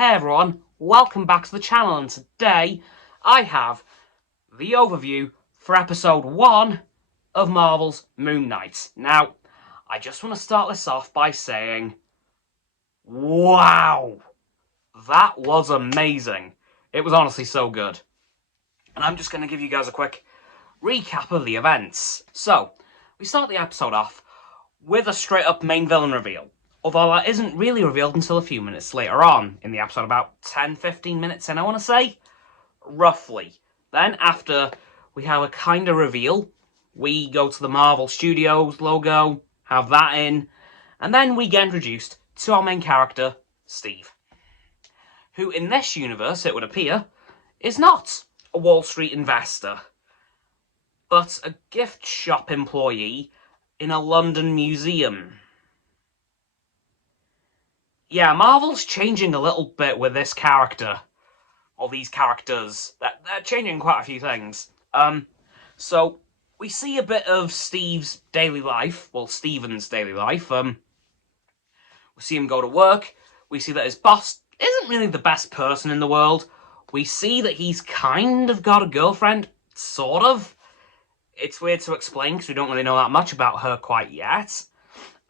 Hey everyone, welcome back to the channel, and today I have the overview for episode 1 of Marvel's Moon Knight. Now, I just want to start this off by saying, wow, that was amazing. It was honestly so good. And I'm just going to give you guys a quick recap of the events. So, we start the episode off with a straight up main villain reveal. Although that isn't really revealed until a few minutes later on in the episode, about 10-15 minutes in, I want to say. Roughly. Then, after we have a kind of reveal, we go to the Marvel Studios logo, have that in, and then we get introduced to our main character, Steve. Who, in this universe, it would appear, is not a Wall Street investor, but a gift shop employee in a London museum. Yeah, Marvel's changing a little bit with this character, or these characters. They're changing quite a few things. So we see a bit of Steve's daily life, well, Steven's daily life. We see him go to work. We see that his boss isn't really the best person in the world. We see that he's kind of got a girlfriend, sort of. It's weird to explain because we don't really know that much about her quite yet.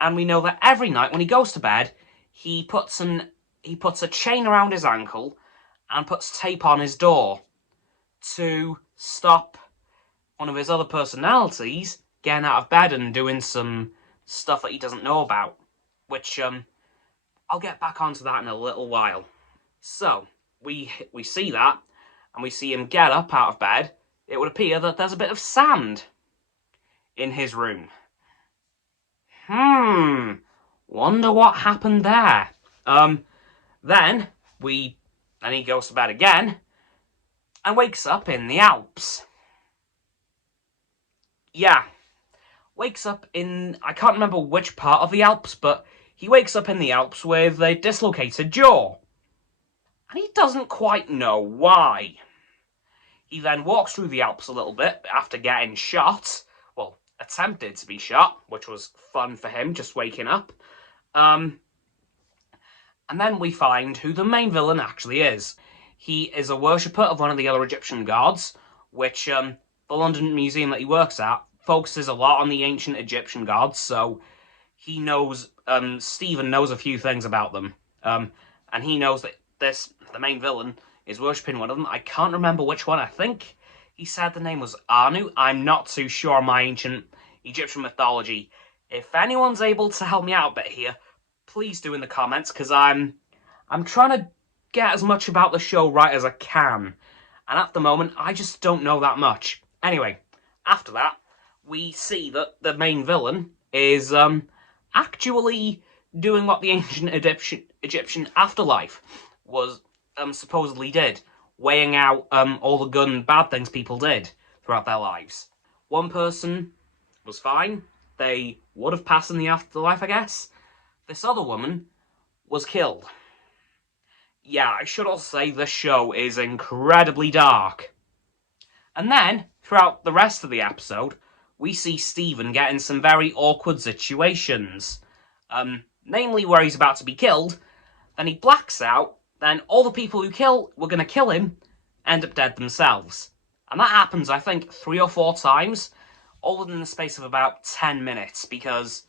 And we know that every night when he goes to bed, he puts a chain around his ankle and puts tape on his door to stop one of his other personalities getting out of bed and doing some stuff that he doesn't know about, which I'll get back onto that in a little while. So we see that, and we see him get up out of bed. It would appear that there's a bit of sand in his room. Wonder what happened there. Then he goes to bed again and wakes up in the Alps. Yeah, wakes up in, I can't remember which part of the Alps, but he wakes up in the Alps with a dislocated jaw. And he doesn't quite know why. He then walks through the Alps a little bit after getting shot. Well, attempted to be shot, which was fun for him, just waking up. And then we find who the main villain actually is. He is a worshipper of one of the other Egyptian gods, which the London museum that he works at focuses a lot on the ancient Egyptian gods, so he knows, Stephen knows a few things about them. And he knows that the main villain, is worshipping one of them. I can't remember which one. I think he said the name was Anu. I'm not too sure on my ancient Egyptian mythology. If anyone's able to help me out a bit here, please do in the comments, because I'm trying to get as much about the show right as I can. And at the moment, I just don't know that much. Anyway, after that, we see that the main villain is actually doing what the ancient Egyptian afterlife was supposedly did, weighing out all the good and bad things people did throughout their lives. One person was fine. They would have passed in the afterlife, I guess. This other woman was killed. Yeah, I should also say the show is incredibly dark. And then, throughout the rest of the episode, we see Stephen get in some very awkward situations. Namely where he's about to be killed, then he blacks out, then all the people who were going to kill him end up dead themselves. And that happens, I think, 3 or 4 times, all within the space of about 10 minutes, because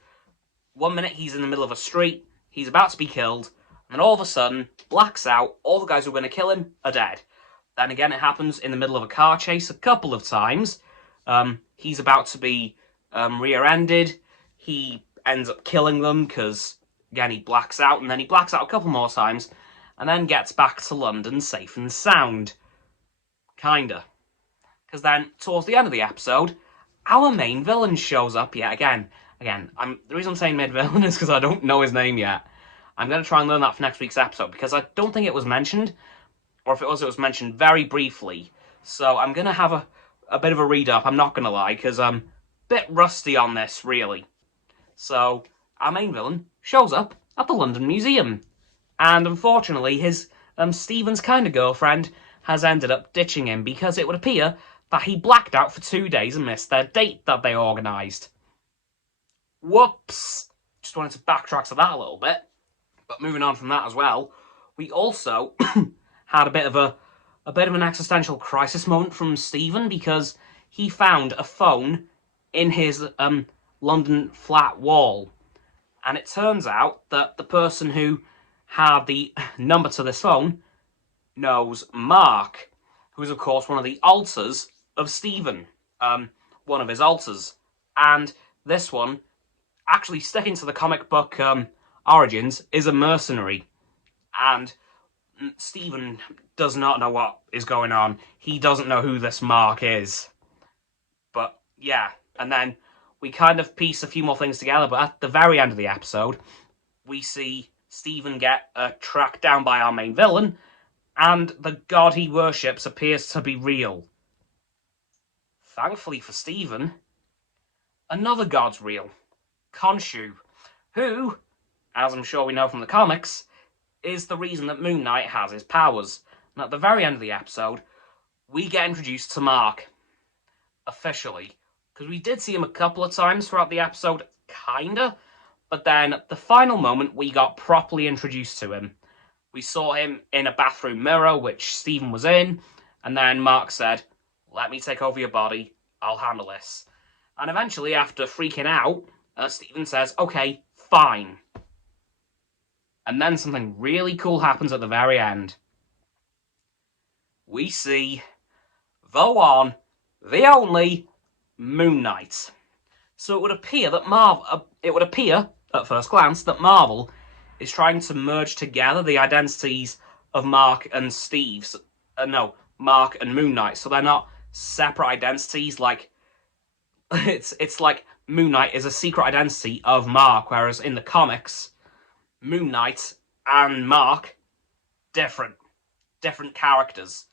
1 minute he's in the middle of a street, he's about to be killed, and then all of a sudden, blacks out, all the guys who are going to kill him are dead. Then again, it happens in the middle of a car chase a couple of times. He's about to be rear-ended, he ends up killing them, because, again, he blacks out, and then he blacks out a couple more times, and then gets back to London safe and sound. Kinda. Because then, towards the end of the episode, our main villain shows up yet again. The reason I'm saying main villain is because I don't know his name yet. I'm going to try and learn that for next week's episode, because I don't think it was mentioned, or if it was mentioned very briefly. So I'm going to have a bit of a read-up, I'm not going to lie, because I'm a bit rusty on this, really. So, our main villain shows up at the London Museum. And unfortunately, his Stephen's kind of girlfriend has ended up ditching him because it would appear that he blacked out for 2 days and missed their date that they organised. Whoops! Just wanted to backtrack to that a little bit. But moving on from that as well, We also had a bit of an existential crisis moment from Stephen, because he found a phone in his London flat wall. And it turns out that the person who had the number to this phone knows Mark, who is, of course, one of the alters of Stephen. One of his alters. And this one, actually sticking to the comic book origins, is a mercenary. And Stephen does not know what is going on. He doesn't know who this Mark is. But, yeah. And then we kind of piece a few more things together, but at the very end of the episode, we see Stephen get tracked down by our main villain, and the god he worships appears to be real. Thankfully for Stephen, another god's real, Khonshu, who, as I'm sure we know from the comics, is the reason that Moon Knight has his powers. And at the very end of the episode, we get introduced to Mark, officially, because we did see him a couple of times throughout the episode, kinda, but then at the final moment, we got properly introduced to him. We saw him in a bathroom mirror, which Stephen was in, and then Mark said, "Let me take over your body, I'll handle this." And eventually, after freaking out, Stephen says, "Okay, fine." And then something really cool happens at the very end. We see the one, the only, Moon Knight. So it would appear at first glance that Marvel is trying to merge together the identities of Mark and Mark and Moon Knight, so they're not separate identities. Like it's like Moon Knight is a secret identity of Mark, whereas in the comics, Moon Knight and Mark, different characters.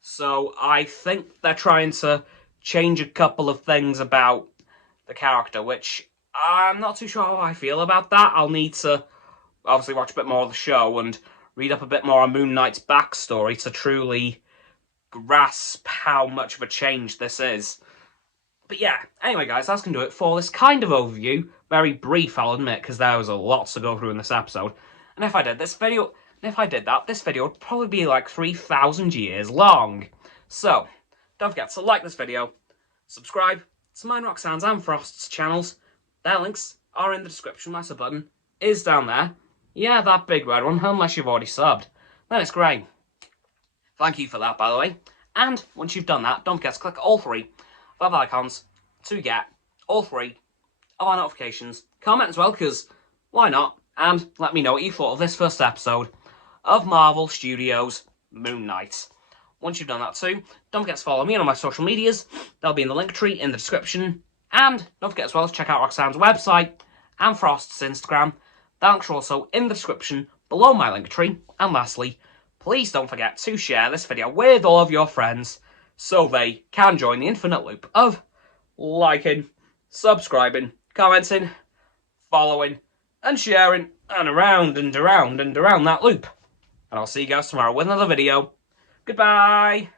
So I think they're trying to change a couple of things about the character, which I'm not too sure how I feel about that. I'll need to obviously watch a bit more of the show and read up a bit more on Moon Knight's backstory to truly grasp how much of a change this is. But yeah, anyway guys, that's going to do it for this kind of overview. Very brief, I'll admit, because there was a lot to go through in this episode. And if I did this video would probably be like 3,000 years long. So, don't forget to like this video, subscribe to mine, Roxanne's and Frost's channels. Their links are in the description. My sub button is down there. Yeah, that big red one, unless you've already subbed. Then it's great. Thank you for that, by the way. And once you've done that, don't forget to click all three of the icons to get all three of our notifications. Comment as well, because why not? And let me know what you thought of this first episode of Marvel Studios' Moon Knight. Once you've done that too, don't forget to follow me on my social medias. They'll be in the link tree in the description. And don't forget as well to check out Roxanne's website and Frost's Instagram. The links are also in the description below my link tree. And lastly, please don't forget to share this video with all of your friends so they can join the infinite loop of liking, subscribing, commenting, following, and sharing, and around and around and around that loop. And I'll see you guys tomorrow with another video. Goodbye!